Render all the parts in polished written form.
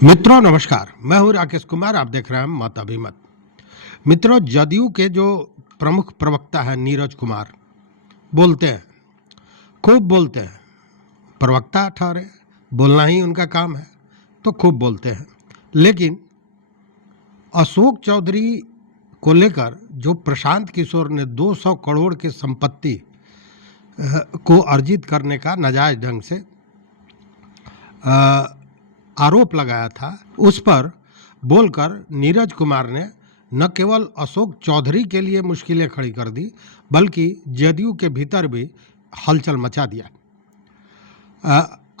मित्रों नमस्कार, मैं हूं राकेश कुमार। आप देख रहे हैं मत अभिमत। मित्रों, जदयू के जो प्रमुख प्रवक्ता हैं नीरज कुमार, बोलते हैं, खूब बोलते हैं। प्रवक्ता ठहरे, बोलना ही उनका काम है तो खूब बोलते हैं। लेकिन अशोक चौधरी को लेकर जो प्रशांत किशोर ने 200 करोड़ की संपत्ति को अर्जित करने का नाजायज ढंग से आरोप लगाया था, उस पर बोलकर नीरज कुमार ने न केवल अशोक चौधरी के लिए मुश्किलें खड़ी कर दी, बल्कि जदयू के भीतर भी हलचल मचा दिया।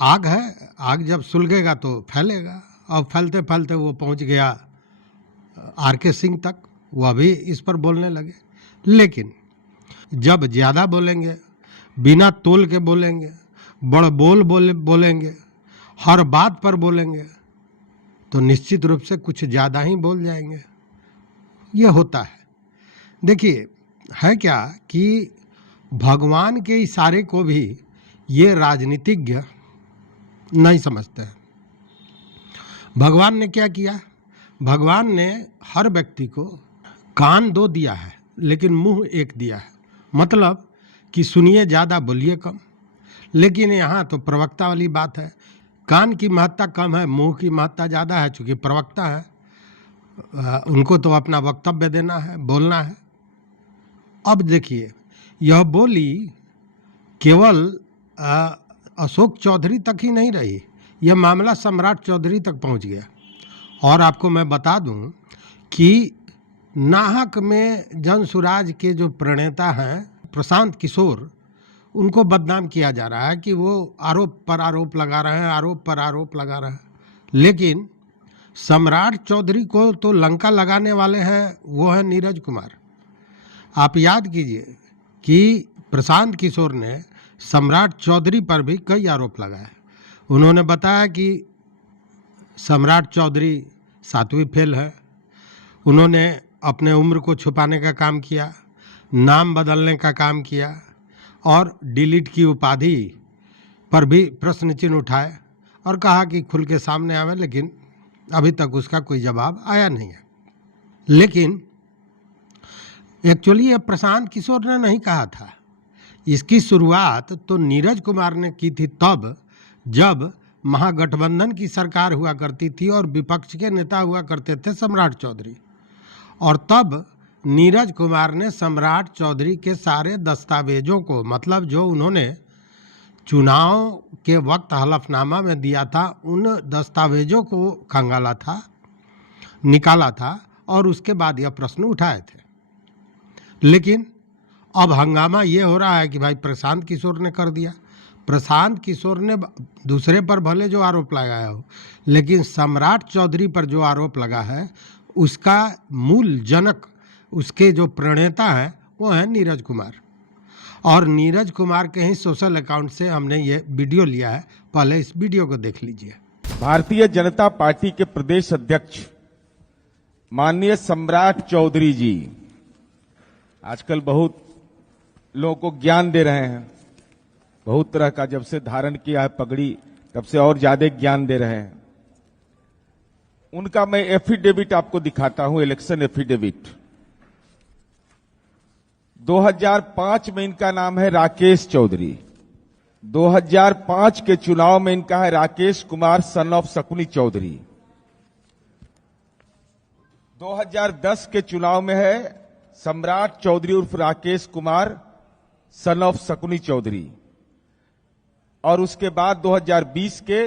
आग है, आग जब सुलगेगा तो फैलेगा। अब फैलते फैलते वो पहुंच गया आर.के. सिंह तक। वह भी इस पर बोलने लगे। लेकिन जब ज़्यादा बोलेंगे, बिना तोल के बोलेंगे, बोलेंगे, हर बात पर बोलेंगे, तो निश्चित रूप से कुछ ज़्यादा ही बोल जाएंगे। ये होता है। देखिए, है क्या कि भगवान के इशारे को भी ये राजनीतिज्ञ नहीं समझते हैं। भगवान ने क्या किया? भगवान ने हर व्यक्ति को कान 2 दिया है, लेकिन मुंह 1 दिया है। मतलब कि सुनिए ज़्यादा, बोलिए कम। लेकिन यहाँ तो प्रवक्ता वाली बात है। कान की महत्ता कम है, मुंह की महत्ता ज़्यादा है। चूँकि प्रवक्ता है, उनको तो अपना वक्तव्य देना है, बोलना है। अब देखिए, यह बोली केवल अशोक चौधरी तक ही नहीं रही, यह मामला सम्राट चौधरी तक पहुंच गया। और आपको मैं बता दूं कि नाहक में जनसुराज के जो प्रणेता हैं प्रशांत किशोर, उनको बदनाम किया जा रहा है कि वो आरोप पर आरोप लगा रहे हैं, आरोप पर आरोप लगा रहे हैं। लेकिन सम्राट चौधरी को तो लंका लगाने वाले हैं, वो है नीरज कुमार। आप याद कीजिए कि प्रशांत किशोर ने सम्राट चौधरी पर भी कई आरोप लगाए। उन्होंने बताया कि सम्राट चौधरी 7वीं फेल है। उन्होंने अपने उम्र को छुपाने का काम किया, नाम बदलने का काम किया और डिलीट की उपाधि पर भी प्रश्न चिन्ह उठाए और कहा कि खुल के सामने आवे, लेकिन अभी तक उसका कोई जवाब आया नहीं है। लेकिन एक्चुअली ये प्रशांत किशोर ने नहीं कहा था। इसकी शुरुआत तो नीरज कुमार ने की थी, तब जब महागठबंधन की सरकार हुआ करती थी और विपक्ष के नेता हुआ करते थे सम्राट चौधरी। और तब नीरज कुमार ने सम्राट चौधरी के सारे दस्तावेजों को, मतलब जो उन्होंने चुनाव के वक्त हलफनामा में दिया था, उन दस्तावेजों को खंगाला था, निकाला था और उसके बाद यह प्रश्न उठाए थे। लेकिन अब हंगामा ये हो रहा है कि भाई प्रशांत किशोर ने कर दिया। प्रशांत किशोर ने दूसरे पर भले जो आरोप लगाया हो, लेकिन सम्राट चौधरी पर जो आरोप लगा है उसका मूल जनक, उसके जो प्रणेता हैं, वो है नीरज कुमार। और नीरज कुमार के ही सोशल अकाउंट से हमने ये वीडियो लिया है। पहले इस वीडियो को देख लीजिए। भारतीय जनता पार्टी के प्रदेश अध्यक्ष माननीय सम्राट चौधरी जी आजकल बहुत लोगों को ज्ञान दे रहे हैं। बहुत तरह का, जब से धारण किया है पगड़ी तब से और ज्यादा ज्ञान दे रहे हैं। उनका मैं एफिडेविट आपको दिखाता हूं, इलेक्शन एफिडेविट। 2005 में इनका नाम है राकेश चौधरी। 2005 के चुनाव में इनका है राकेश कुमार सन ऑफ शकुनी चौधरी। 2010 के चुनाव में है सम्राट चौधरी उर्फ राकेश कुमार सन ऑफ शकुनी चौधरी। और उसके बाद 2020 के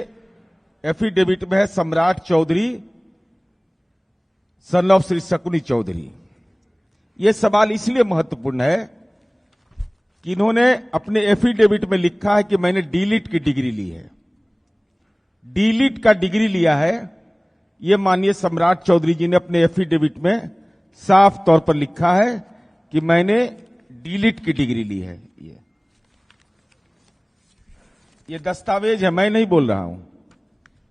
एफिडेविट में है सम्राट चौधरी सन ऑफ श्री शकुनी चौधरी। यह सवाल इसलिए महत्वपूर्ण है कि इन्होंने अपने एफिडेविट में लिखा है कि मैंने डीलिट की डिग्री ली है। डीलिट का डिग्री लिया है, यह माननीय सम्राट चौधरी जी ने अपने एफिडेविट में साफ तौर पर लिखा है कि मैंने डीलिट की डिग्री ली है। ये दस्तावेज है, मैं नहीं बोल रहा हूं।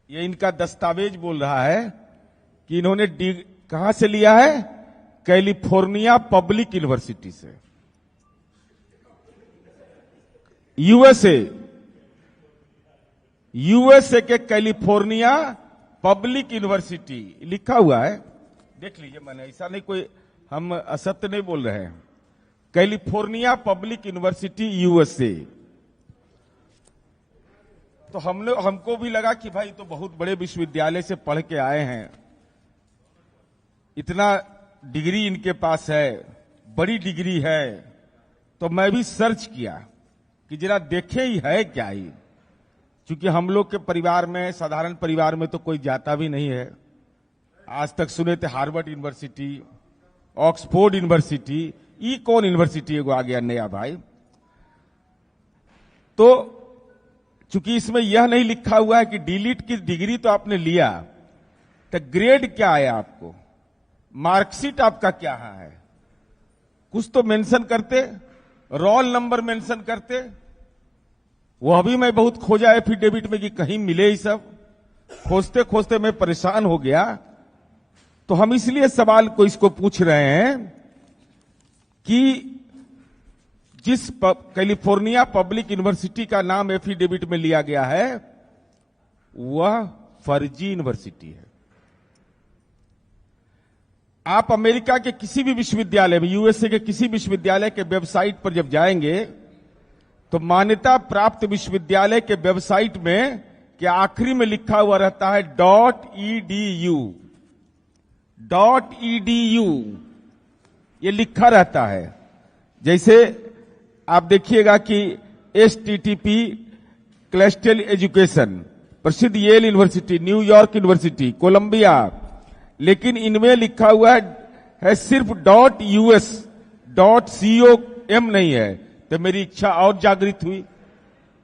ये इनका दस्तावेज बोल रहा है कि इन्होंने कहां से लिया है? कैलिफोर्निया पब्लिक यूनिवर्सिटी से, यूएसए के कैलिफोर्निया पब्लिक यूनिवर्सिटी लिखा हुआ है, देख लीजिए, मैंने ऐसा नहीं कोई हम असत्य नहीं बोल रहे हैं। California public university USA. तो हमको भी लगा कि भाई तो बहुत बड़े विश्वविद्यालय से पढ़ के आए हैं, इतना डिग्री इनके पास है, बड़ी डिग्री है। तो मैं भी सर्च किया कि जरा देखे ही है क्या ही, क्योंकि हम लोग के परिवार में, साधारण परिवार में तो कोई जाता भी नहीं है। आज तक सुने थे हार्वर्ड यूनिवर्सिटी, ऑक्सफोर्ड यूनिवर्सिटी, ई कौन यूनिवर्सिटी एगो आ गया नया भाई। तो चूंकि इसमें यह नहीं लिखा हुआ है कि डीलिट की डिग्री तो आपने लिया, तो ग्रेड क्या है आपको, मार्कशीट आपका क्या है, कुछ तो मेंशन करते, रोल नंबर मेंशन करते। वह भी मैं बहुत खोजा एफिडेविट में कि कहीं मिले ही सब, खोजते खोजते मैं परेशान हो गया। तो हम इसलिए सवाल को इसको पूछ रहे हैं कि जिस कैलिफोर्निया पब्लिक यूनिवर्सिटी का नाम एफिडेविट में लिया गया है वह फर्जी यूनिवर्सिटी है। आप अमेरिका के किसी भी विश्वविद्यालय में, यूएसए के किसी विश्वविद्यालय के वेबसाइट पर जब जाएंगे तो मान्यता प्राप्त विश्वविद्यालय के वेबसाइट में के आखिरी में लिखा हुआ रहता है .edu, ये लिखा रहता है। जैसे आप देखिएगा कि HTTP क्लस्टल एजुकेशन, प्रसिद्ध Yale University, New York University, Columbia, लेकिन इनमें लिखा हुआ है सिर्फ .us, .com नहीं है। तो मेरी इच्छा और जागृत हुई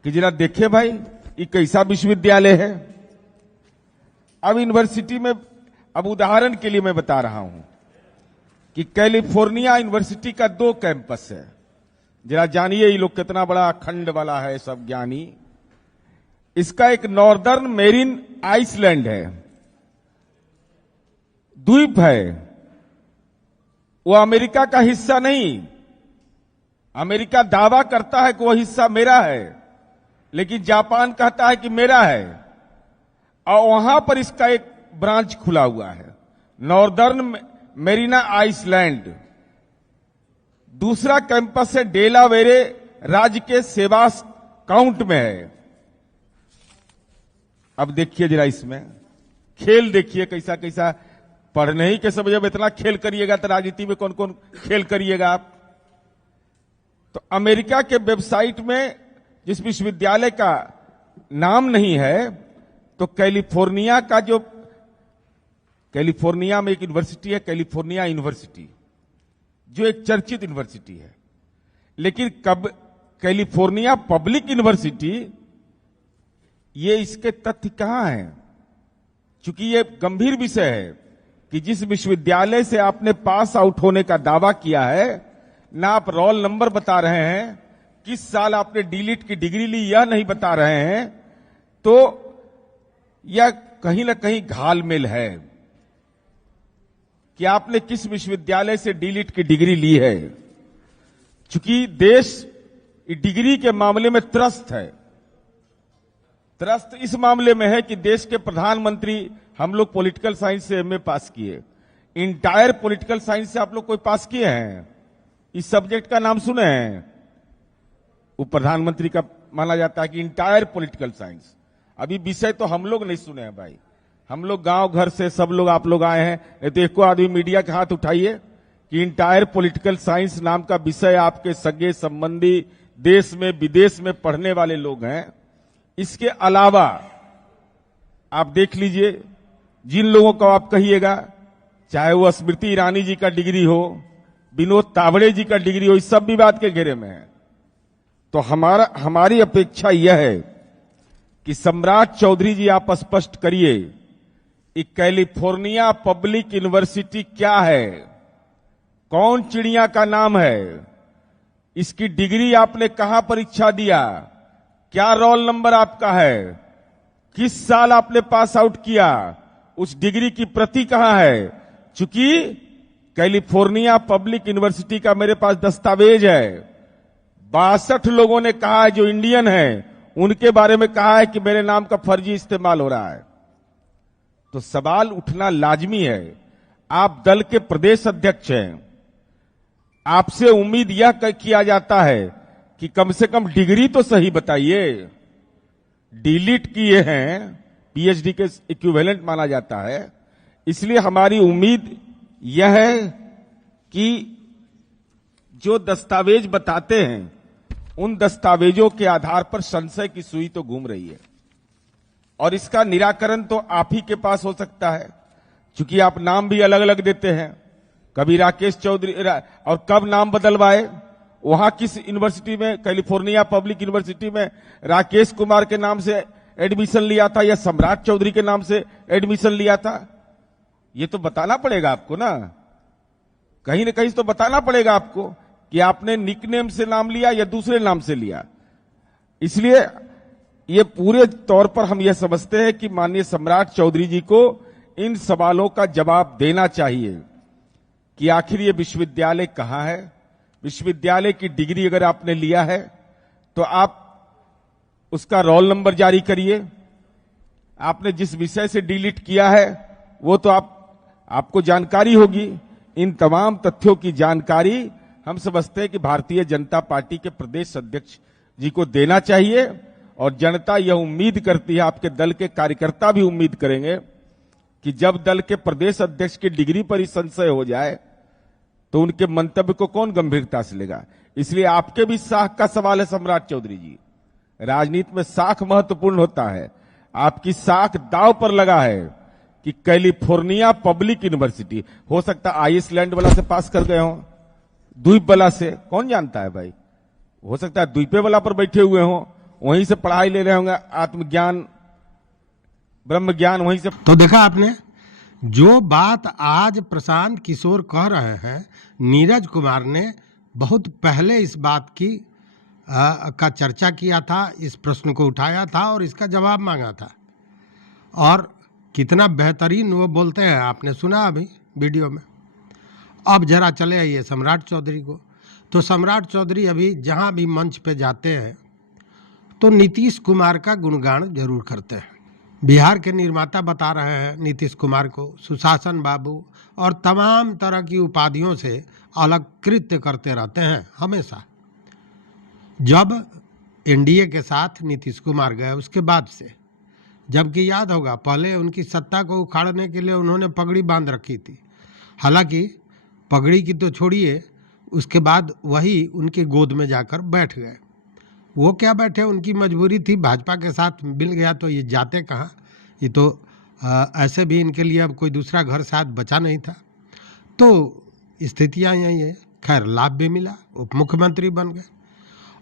कि जरा देखे भाई ये कैसा विश्वविद्यालय है। अब यूनिवर्सिटी में, अब उदाहरण के लिए मैं बता रहा हूं कि कैलिफोर्निया यूनिवर्सिटी का 2 कैंपस है। जरा जानिए ये लोग कितना बड़ा खंड वाला है, सब ज्ञानी। इसका एक नॉर्दर्न मेरिन आइसलैंड है, द्वीप है, वो अमेरिका का हिस्सा नहीं। अमेरिका दावा करता है कि वह हिस्सा मेरा है, लेकिन जापान कहता है कि मेरा है। और वहां पर इसका एक ब्रांच खुला हुआ है, नॉर्दर्न मेरिना आइसलैंड। दूसरा कैंपस है डेलावेरे राज्य के सेवास काउंट में है। अब देखिए जरा इसमें खेल देखिए कैसा कैसा, पढ़ने ही के समय जब इतना खेल करिएगा तो राजनीति में कौन कौन खेल करिएगा आप। तो अमेरिका के वेबसाइट में जिस विश्वविद्यालय का नाम नहीं है, तो कैलिफोर्निया का जो, कैलिफोर्निया में एक यूनिवर्सिटी है कैलिफोर्निया यूनिवर्सिटी, जो एक चर्चित यूनिवर्सिटी है, लेकिन कब कैलिफोर्निया पब्लिक यूनिवर्सिटी, ये इसके तथ्य कहां हैं? चूंकि ये गंभीर विषय है कि जिस विश्वविद्यालय से आपने पास आउट होने का दावा किया है, ना आप रोल नंबर बता रहे हैं, किस साल आपने डीलिट की डिग्री ली यह नहीं बता रहे हैं, तो यह कहीं ना कहीं घालमेल है कि आपने किस विश्वविद्यालय से डीलिट की डिग्री ली है। चूंकि देश डिग्री के मामले में त्रस्त है। त्रस्त इस मामले में है कि देश के प्रधानमंत्री, हम लोग पॉलिटिकल साइंस से एमए पास किए, इंटायर पॉलिटिकल साइंस से आप लोग कोई पास किए हैं? इस सब्जेक्ट का नाम सुने हैं? वो प्रधानमंत्री का माना जाता है कि इंटायर पॉलिटिकल साइंस। अभी विषय तो हम लोग नहीं सुने हैं भाई, हम लोग गांव घर से सब लोग, आप लोग आए हैं। तो एको आदमी मीडिया के हाथ उठाइए कि इंटायर पॉलिटिकल साइंस नाम का विषय आपके सगे संबंधी देश में विदेश में पढ़ने वाले लोग हैं। इसके अलावा आप देख लीजिए, जिन लोगों को आप कहिएगा, चाहे वो स्मृति ईरानी जी का डिग्री हो, विनोद तावड़े जी का डिग्री हो, इस सब विवाद के घेरे में है। तो हमारी अपेक्षा यह है कि सम्राट चौधरी जी आप स्पष्ट करिए कि कैलिफोर्निया पब्लिक यूनिवर्सिटी क्या है, कौन चिड़िया का नाम है, इसकी डिग्री आपने कहां परीक्षा दिया, क्या रोल नंबर आपका है, किस साल आपने पास आउट किया, उस डिग्री की प्रति कहां है। चूंकि कैलिफोर्निया पब्लिक यूनिवर्सिटी का मेरे पास दस्तावेज है, 62 लोगों ने कहा है जो इंडियन हैं, उनके बारे में कहा है कि मेरे नाम का फर्जी इस्तेमाल हो रहा है। तो सवाल उठना लाजमी है। आप दल के प्रदेश अध्यक्ष हैं, आपसे उम्मीद यह किया जाता है कि कम से कम डिग्री तो सही बताइए। डिलीट किए हैं, पीएचडी के इक्विवेलेंट माना जाता है। इसलिए हमारी उम्मीद यह है कि जो दस्तावेज बताते हैं उन दस्तावेजों के आधार पर संशय की सुई तो घूम रही है, और इसका निराकरण तो आप ही के पास हो सकता है, क्योंकि आप नाम भी अलग अलग देते हैं। कभी राकेश चौधरी, और कब नाम बदलवाए, वहां किस यूनिवर्सिटी में, कैलिफोर्निया पब्लिक यूनिवर्सिटी में राकेश कुमार के नाम से एडमिशन लिया था या सम्राट चौधरी के नाम से एडमिशन लिया था, ये तो बताना पड़ेगा आपको ना। कहीं ना कहीं तो बताना पड़ेगा आपको कि आपने निकनेम से नाम लिया या दूसरे नाम से लिया। इसलिए ये पूरे तौर पर हम यह समझते हैं कि माननीय सम्राट चौधरी जी को इन सवालों का जवाब देना चाहिए कि आखिर ये विश्वविद्यालय कहां है। विश्वविद्यालय की डिग्री अगर आपने लिया है तो आप उसका रोल नंबर जारी करिए। आपने जिस विषय से डिलीट किया है वो तो आपको जानकारी होगी। इन तमाम तथ्यों की जानकारी हम समझते हैं कि भारतीय जनता पार्टी के प्रदेश अध्यक्ष जी को देना चाहिए, और जनता यह उम्मीद करती है, आपके दल के कार्यकर्ता भी उम्मीद करेंगे कि जब दल के प्रदेश अध्यक्ष की डिग्री पर ही संशय हो जाए तो उनके मंतव्य को कौन गंभीरता से लेगा। इसलिए आपके भी साख का सवाल है सम्राट चौधरी जी। राजनीति में साख महत्वपूर्ण होता है। आपकी साख दांव पर लगा है कि कैलिफोर्निया पब्लिक यूनिवर्सिटी, हो सकता है आइसलैंड वाला से पास कर गए हो, द्वीप वाला से, कौन जानता है भाई, हो सकता है द्वीपे वाला पर बैठे हुए हो, वहीं से पढ़ाई ले रहे होंगे, आत्मज्ञान ब्रह्म ज्ञान वहीं से। तो देखा आपने, जो बात आज प्रशांत किशोर कह रहे हैं, नीरज कुमार ने बहुत पहले इस बात की का चर्चा किया था, इस प्रश्न को उठाया था और इसका जवाब मांगा था। और कितना बेहतरीन वो बोलते हैं, आपने सुना अभी वीडियो में। अब जरा चले आइए सम्राट चौधरी को। तो सम्राट चौधरी अभी जहां भी मंच पे जाते हैं तो नीतीश कुमार का गुणगान जरूर करते हैं। बिहार के निर्माता बता रहे हैं नीतीश कुमार को, सुशासन बाबू और तमाम तरह की उपाधियों से अलग कृत्य करते रहते हैं हमेशा। जब एनडीए के साथ नीतीश कुमार गए उसके बाद से, जबकि याद होगा पहले उनकी सत्ता को उखाड़ने के लिए उन्होंने पगड़ी बांध रखी थी। हालांकि पगड़ी की तो छोड़िए, उसके बाद वही उनकी गोद में जाकर बैठ गए। वो क्या बैठे, उनकी मजबूरी थी, भाजपा के साथ मिल गया तो ये जाते कहाँ। ये तो ऐसे भी इनके लिए अब कोई दूसरा घर साथ बचा नहीं था। तो स्थितियाँ यही है। खैर लाभ भी मिला, उप मुख्यमंत्री बन गए।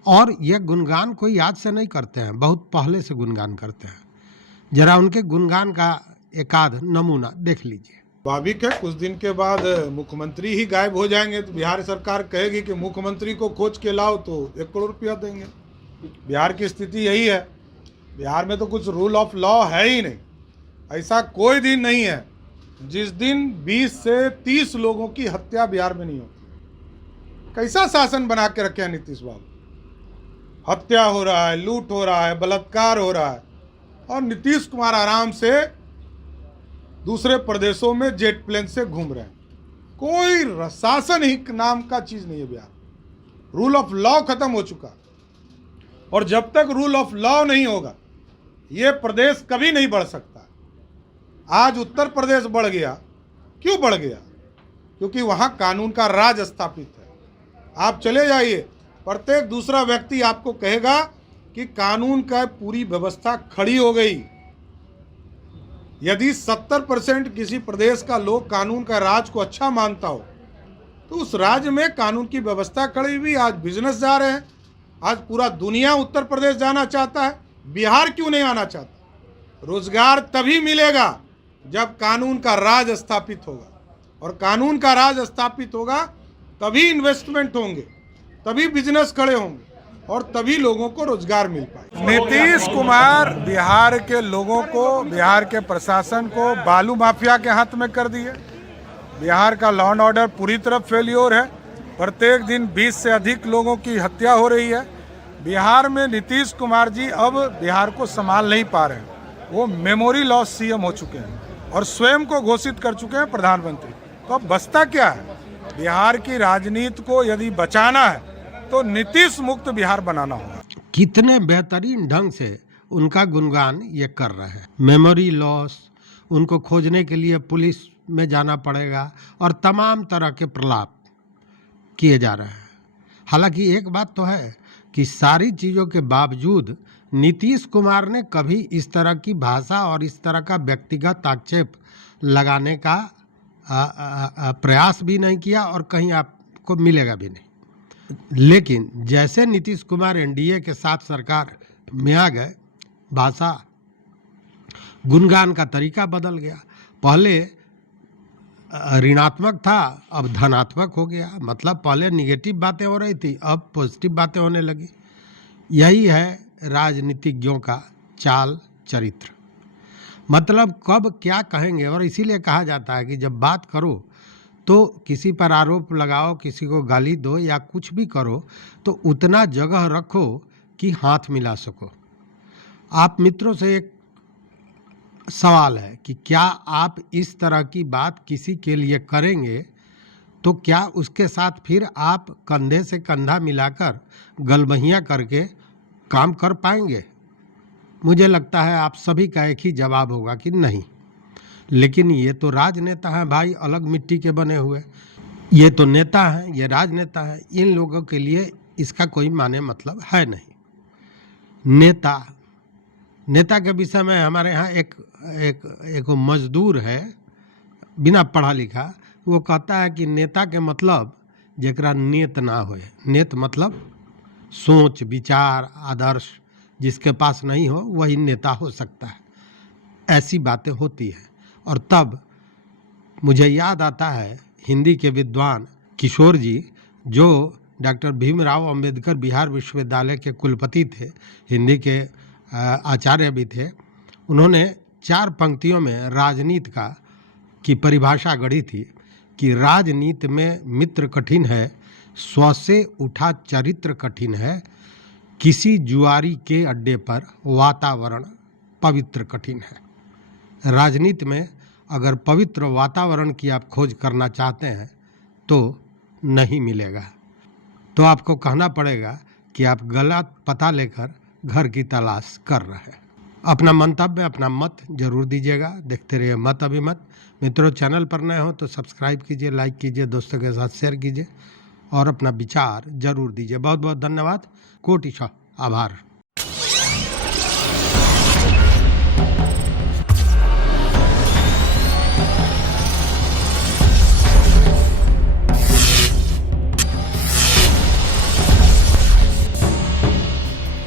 और यह गुणगान कोई आज से नहीं करते हैं, बहुत पहले से गुणगान करते हैं। जरा उनके गुणगान का एक आध नमूना देख लीजिए। स्वाभाविक है, कुछ दिन के बाद मुख्यमंत्री ही गायब हो जाएंगे तो बिहार सरकार कहेगी कि मुख्यमंत्री को खोज के लाओ तो 1 करोड़ रुपया देंगे। बिहार की स्थिति यही है। बिहार में तो कुछ रूल ऑफ लॉ है ही नहीं। ऐसा कोई दिन नहीं है जिस दिन 20 से 30 लोगों की हत्या बिहार में नहीं होती। कैसा शासन बना के रखे हैं नीतीश बाबू। हत्या हो रहा है, लूट हो रहा है, बलात्कार हो रहा है, और नीतीश कुमार आराम से दूसरे प्रदेशों में जेट प्लेन से घूम रहे हैं। कोई शासन ही नाम का चीज नहीं है बिहार। रूल ऑफ लॉ खत्म हो चुका, और जब तक रूल ऑफ लॉ नहीं होगा ये प्रदेश कभी नहीं बढ़ सकता। आज उत्तर प्रदेश बढ़ गया, क्यों बढ़ गया? क्योंकि वहां कानून का राज स्थापित है। आप चले जाइए, प्रत्येक दूसरा व्यक्ति आपको कहेगा कि कानून का पूरी व्यवस्था खड़ी हो गई। यदि 70% किसी प्रदेश का लोग कानून का राज को अच्छा मानता हो तो उस राज्य में कानून की व्यवस्था खड़ी हुई। आज बिजनेस जा रहे हैं, आज पूरा दुनिया उत्तर प्रदेश जाना चाहता है, बिहार क्यों नहीं आना चाहता? रोजगार तभी मिलेगा जब कानून का राज स्थापित होगा, और कानून का राज स्थापित होगा तभी इन्वेस्टमेंट होंगे, तभी बिजनेस खड़े होंगे, और तभी लोगों को रोजगार मिल पाए। नीतीश कुमार बिहार के लोगों को, बिहार के प्रशासन को बालू माफिया के हाथ में कर दिए। बिहार का लॉ एंड ऑर्डर पूरी तरह फेल्योर है। प्रत्येक दिन 20 से अधिक लोगों की हत्या हो रही है। बिहार में नीतीश कुमार जी अब बिहार को संभाल नहीं पा रहे हैं। वो मेमोरी लॉस सीएम हो चुके हैं। और स्वयं को घोषित कर चुके हैं प्रधानमंत्री। तो अब बचता क्या है? बिहार की राजनीति को यदि बचाना है तो नीतीश मुक्त बिहार बनाना होगा। कितने बेहतरीन ढंग से उनका गुणगान ये कर रहे हैं। मेमोरी लॉस, उनको खोजने के लिए पुलिस में जाना पड़ेगा और तमाम तरह के प्रलाप किए जा रहे हैं। हालांकि एक बात तो है कि सारी चीज़ों के बावजूद नीतीश कुमार ने कभी इस तरह की भाषा और इस तरह का व्यक्तिगत आक्षेप लगाने का प्रयास भी नहीं किया और कहीं आपको मिलेगा भी नहीं। लेकिन जैसे नीतीश कुमार एनडीए के साथ सरकार में आ गए, भाषा गुणगान का तरीका बदल गया। पहले ऋणात्मक था, अब धनात्मक हो गया। मतलब पहले निगेटिव बातें हो रही थी, अब पॉजिटिव बातें होने लगी। यही है राजनीतिज्ञों का चाल चरित्र। मतलब कब क्या कहेंगे। और इसीलिए कहा जाता है कि जब बात करो तो किसी पर आरोप लगाओ, किसी को गाली दो या कुछ भी करो तो उतना जगह रखो कि हाथ मिला सको। आप मित्रों से एक सवाल है कि क्या आप इस तरह की बात किसी के लिए करेंगे तो क्या उसके साथ फिर आप कंधे से कंधा मिलाकर गलबहियां करके काम कर पाएंगे? मुझे लगता है आप सभी का एक ही जवाब होगा कि नहीं। लेकिन ये तो राजनेता हैं भाई, अलग मिट्टी के बने हुए। ये तो नेता हैं, ये राजनेता हैं। इन लोगों के लिए इसका कोई माने मतलब है नहीं। नेता के विषय में हमारे यहाँ एक मजदूर है, बिना पढ़ा लिखा, वो कहता है कि नेता के मतलब जेकरा नेत ना होए। नेत मतलब सोच, विचार, आदर्श जिसके पास नहीं हो वही नेता हो सकता है। ऐसी बातें होती हैं। और तब मुझे याद आता है हिंदी के विद्वान किशोर जी, जो डॉक्टर भीमराव अंबेडकर बिहार विश्वविद्यालय के कुलपति थे, हिंदी के आचार्य भी थे। उन्होंने 4 पंक्तियों में राजनीति की परिभाषा गढ़ी थी कि राजनीति में मित्र कठिन है, स्व से उठा चरित्र कठिन है, किसी जुआरी के अड्डे पर वातावरण पवित्र कठिन है। राजनीति में अगर पवित्र वातावरण की आप खोज करना चाहते हैं तो नहीं मिलेगा। तो आपको कहना पड़ेगा कि आप गलत पता लेकर घर की तलाश कर रहे हैं। अपना मंतव्य, अपना मत जरूर दीजिएगा। देखते रहिए मत अभिमत। मित्रों, चैनल पर नए हो तो सब्सक्राइब कीजिए, लाइक कीजिए, दोस्तों के साथ शेयर कीजिए और अपना विचार जरूर दीजिए। बहुत बहुत धन्यवाद। कोटिशः आभार।